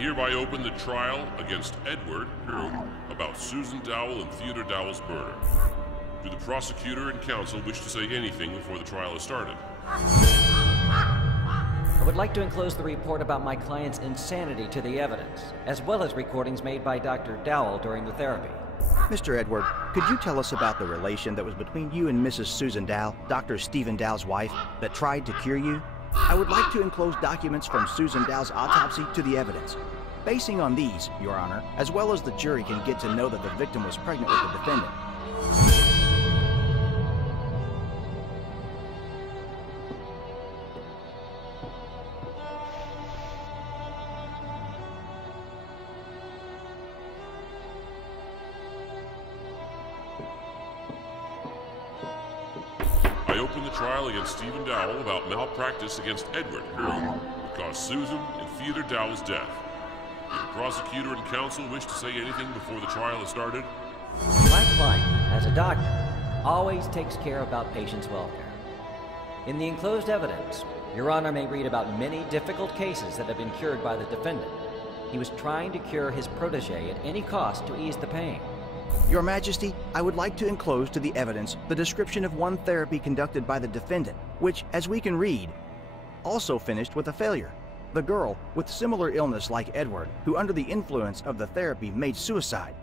hereby open the trial against Edward about Susan Dowell and Theodore Dowell's murder. Do the prosecutor and counsel wish to say anything before the trial is started? I would like to enclose the report about my client's insanity to the evidence, as well as recordings made by Dr. Dowell during the therapy. Mr. Edward, could you tell us about the relation that was between you and Mrs. Susan Dowell, Dr. Stephen Dowell's wife, that tried to cure you? I would like to enclose documents from Susan Dowell's autopsy to the evidence. Basing on these, Your Honor, as well as the jury can get to know that the victim was pregnant with the defendant. I open the trial against Stephen Dowell about malpractice against Edward, who caused Susan and Theodore Dowell's death. Do the prosecutor and counsel wish to say anything before the trial is started? My client, as a doctor, always takes care about patients' welfare. In the enclosed evidence, Your Honor may read about many difficult cases that have been cured by the defendant. He was trying to cure his protege at any cost to ease the pain. Your Majesty, I would like to enclose to the evidence the description of one therapy conducted by the defendant, which, as we can read, also finished with a failure. The girl, with similar illness like Edward, who under the influence of the therapy made suicide.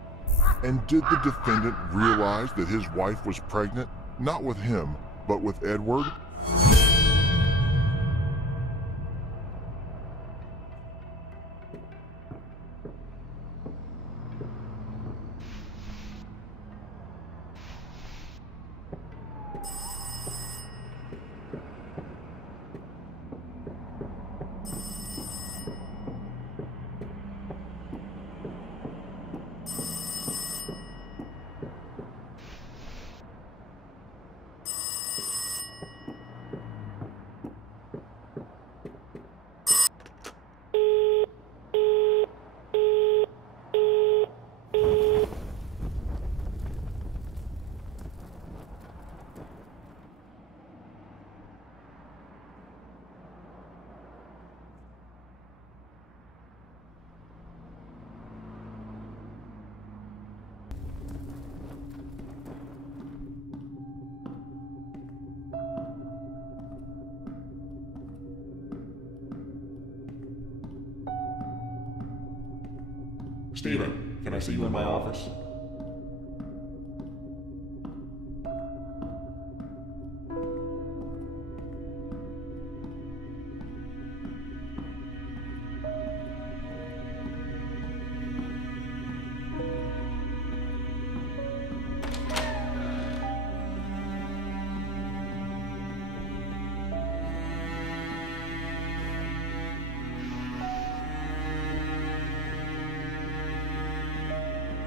And did the defendant realize that his wife was pregnant, not with him, but with Edward? Stephen, can I see you in my office?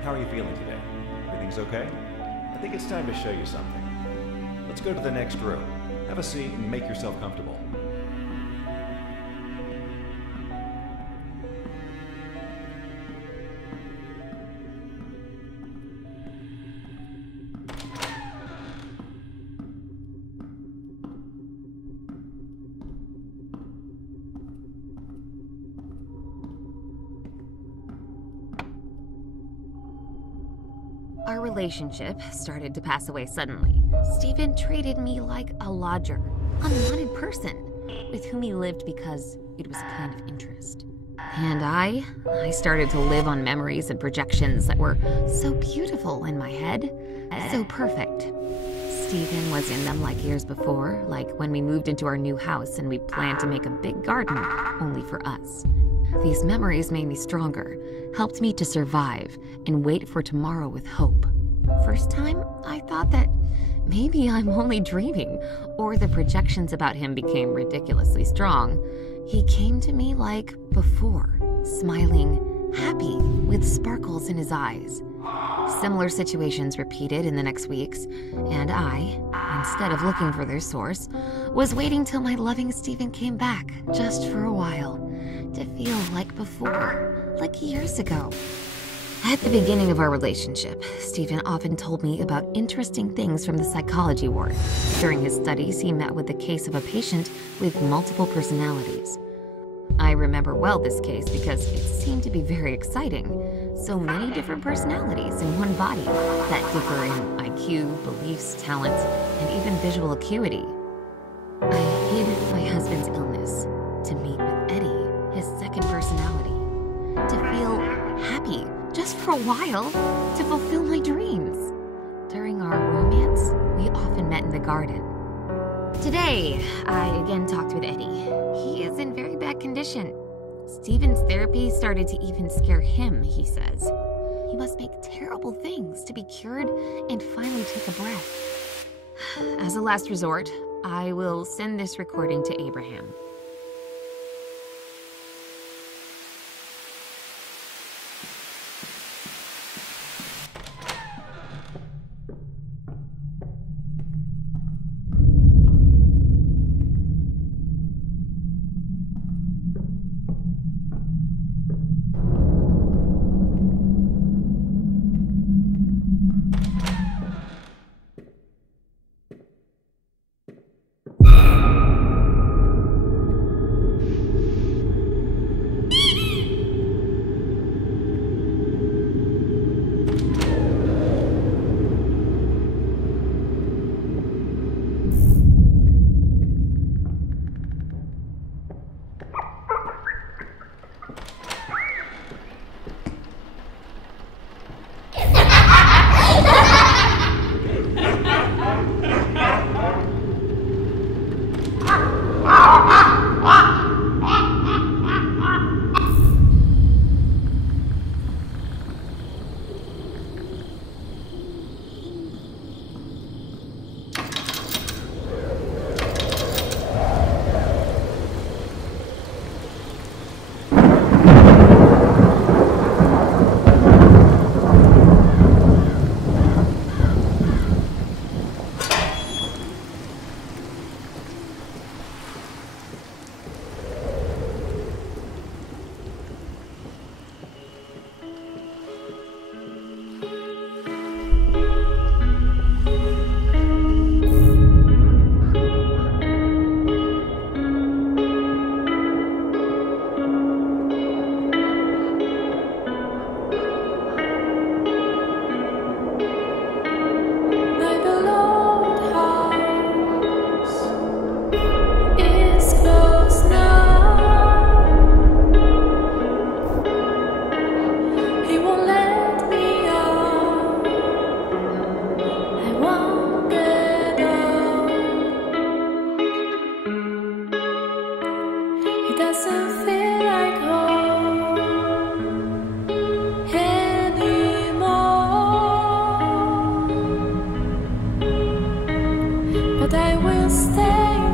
How are you feeling today? Everything's okay? I think it's time to show you something. Let's go to the next room. Have a seat and make yourself comfortable. Our relationship started to pass away suddenly. Stephen treated me like a lodger, unwanted person, with whom he lived because it was a kind of interest. And I started to live on memories and projections that were so beautiful in my head, so perfect. Stephen was in them like years before, like when we moved into our new house and we planned to make a big garden only for us. These memories made me stronger, helped me to survive and wait for tomorrow with hope. First time, I thought that maybe I'm only dreaming, or the projections about him became ridiculously strong. He came to me like before, smiling, happy, with sparkles in his eyes. Similar situations repeated in the next weeks, and I, instead of looking for their source, was waiting till my loving Stephen came back, just for a while, to feel like before, like years ago. At the beginning of our relationship, Stephen often told me about interesting things from the psychology ward. During his studies, he met with the case of a patient with multiple personalities. I remember well this case because it seemed to be very exciting. So many different personalities in one body that differ in IQ, beliefs, talents, and even visual acuity. I hid my husband's illness to meet with Eddie, his second personality, to feel happy just for a while, to fulfill my dreams. During our romance, we often met in the garden. Today, I again talked with Eddie. He is in very bad condition. Steven's therapy started to even scare him, he says. He must make terrible things to be cured and finally take a breath. As a last resort, I will send this recording to Abraham. Doesn't feel like home anymore, but I will stay.